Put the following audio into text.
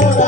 ನೋಡ